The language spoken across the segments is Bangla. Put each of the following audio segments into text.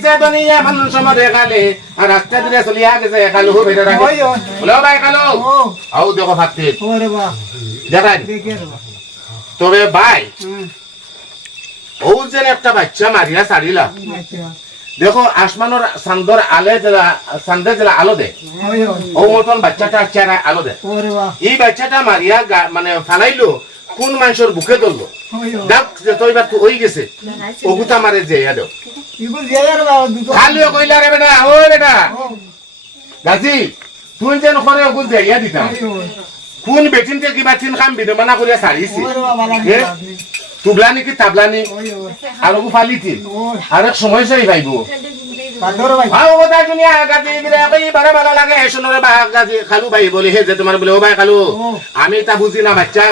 দিছে দুনিয়া মানুষ মরে খালে আর রাস্তা দিয়ে চলিয়া গেছে খালু বেটা রাখে ওই, ওই। বলো ভাই খালু? আও দেখো ভাবতে ওরে বাহ দেখাই। দেখে রে বাহ তবে ভাই ও যেন একটা বাচ্চা মারিয়া আচ্ছা দেখো আসমানোর চান্দর আলে জেলা চান্দে জেলা আলো দে। ও মতন বাচ্চাটা চেহারা আলো দে। এই বাচ্চাটা মারিয়া মানে ফালাইলো। কোন মানুষের বুকে ধরলো? দেখ যে তোর এবার ওই গেছে। ওগুতা মারে যে দুটো। খালিও কইলা রে বেটা ও বেটা। গাছি তুই যেন করে ওগুল যে দিতাম ওই ওই কোন বেটিনকে কিবা চিন খাম বিদমানা করিয়া সারিছি ওরে বাহ ভালো এ? তুবলানি কি তাবলানি? ওই ওই আর ওগু ফালিতি আর এক সময় চাই পাইবো বাদর ভাই। আও কথা দুনিয়া গাজি বিরে কই বারে ভালো লাগে। শুনরে বা গাজি খালু ভাই বলে হে যে তোমার বলে ও ভাই খালু। আমি তা বুঝি না বাচ্চা।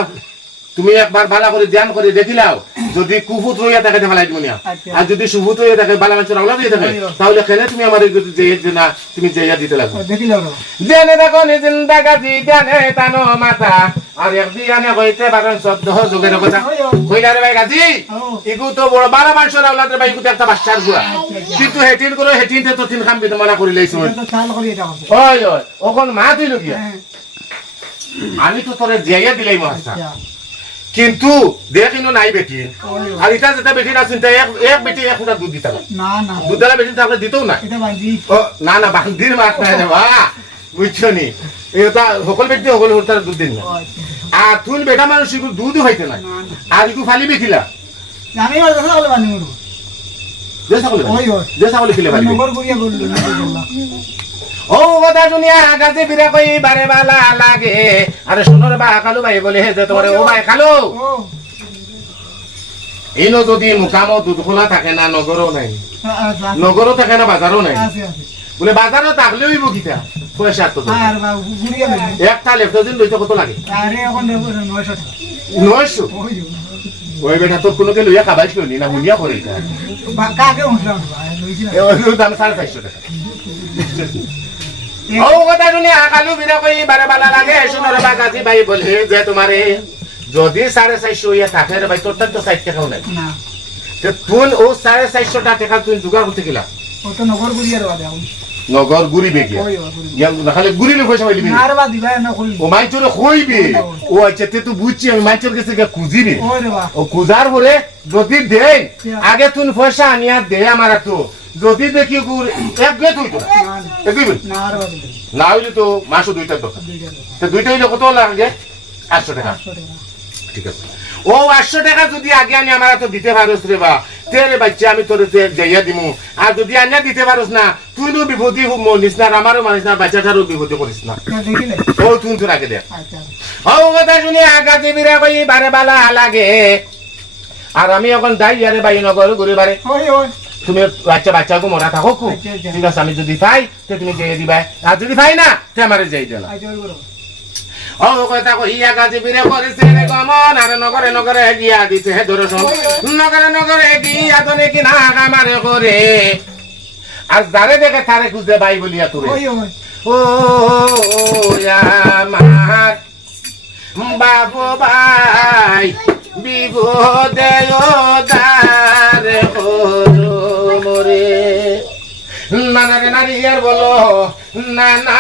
তুমি একবার ভালো করে ধ্যান করে দেখিলাও যদি কুফুত রইয়া থাকে ফেলাই দুনিয়া আচ্ছা। আর যদি সুফুত রইয়া থাকে বালা মানুষের আওলা দিয়ে থাকে তাহলে কেন তুমি আমার যে না তুমি যে দিতে লাগো জেনে দেখো নি জিন্দা গাজি জানে তানো মাথা। আর এক দিয়ানে কইতে পারেন শব্দ যোগের কথা। কইলা রে ভাই গাজি ইগু তো বড় বালা মানুষের আওলাদ রে ভাই ইগু একটা বাচ্চার গুয়া। কিন্তু হেটিন করে হেটিনতে তো তিন খাম বিদ মানা করে লইছো ওই ওই ওখন মা তুই লগিয়া হ্যাঁ। আমি তো তোরে জিয়াইয়া দিলাই আচ্ছা। কিন্তু কিন্তু নাই বেটি। আর এটা যেটা বেটি না চিন্তা এক এক বেটি এক ফুটা দুধ দিতা না না। না দুধ দেলা বেটি তাহলে দিতেও না না না বান্দির মাত নাই রে বা বুঝছ নি? এটা সকল বেটি সকল হতার দুধ দিন না আর তুই বেটা মানুষ ইগু দুধ হইতে না আর ইগু ফালি বেখিলা আমি এবার দেখা বলে বানি মরু যে সকলে যে সকলে খিলে ফালি নগর করিয়া বলল না বললা ও কথা দুনিয়া গাছে বিরা কই বারে বালা লাগে। আরে সোনর বা কালু ভাই বলে হে যে তোমার ও ভাই কালু ইনো যদি মুকামো দুধ খোলা থাকে না নগরও নাই। নগরও থাকে না বাজারও নাই। বলে বাজারও থাকলে হইব কিটা পয়সা তো একটা লেফটোজিন লইতে কত লাগে? নয়শো ওই বেটা তোর কোনোকে লইয়া খাবাইছ নি? না হুনিয়া করে কাকে দাম সাড়ে চারশো টাকা। ও কথা শুনি আকালু বিরা কই বারে বালা লাগে সোনর বা গাছি ভাই বলে যে তোমারে যদি সাড়ে চারশো ইয়া থাকে রে ভাই তোর তার তো ষাট টাকাও নাই। তুই ও সাড়ে চারশো টাকা তুই জোগাড় করতে গেলা ও তো নগর বুঝিয়ে নগর গুড়ি বেগিয়া ওই ওই ঘুরি। ইয়া খালি গুড়ি লে পয়সা রে ও মাইচর কইবে। ও আচ্ছা তে তো বুঝছি আমি মাইচর কাছে গিয়ে খুঁজিনি। ওই রে বা ও খুঁজার পরে যদি দে আগে তুই পয়সা আনিয়া দে আমার তো যদি দেখি গুড় এক গে তুই তো না রে হইলে তো মাসও দুইটার দরকার দুইটা। তো হইলে কত লাগে আটশো টাকা। আটশো টাকা। ঠিক আছে। ও আটশো টাকা যদি আগে আনি আমার তো দিতে পারোস রে বা তেরে বাচ্চা আমি তোর যাইয়া দিমু। আর যদি আনিয়া দিতে পারোস না তুই নো বিভূতি মনিস না আমারও মানিস না বাচ্চাটারও বিভূতি করিস না ও তুই তোর আগে দেখ আচ্ছা। ও কথা শুনি আগাতে বিরা কই বারে বালা লাগে। আর আমি এখন দাই আরে বাই নগর ঘুরে বারে তুমি বাচ্চা বাচ্চাকে মরা থাকো আচ্ছা, আচ্ছা। ঠিক আছে আমি যদি পাই তো তুমি দিয়ে দিবা। আর যদি পাই না তে আমারে যাই ও কথা কইয়া গাছে বিরে করেছে রে গমন আর নগরে নগরে গিয়া দিছে হে দর্শন নগরে নগরে গিয়া তো নাকি না আমারে করে আর যারে দেখে তারে খুঁজে বাই বলিয়া তুই ও আমার বাবু ভাই বিপদে দারে মরে। নানা রে নারী আর বলো না না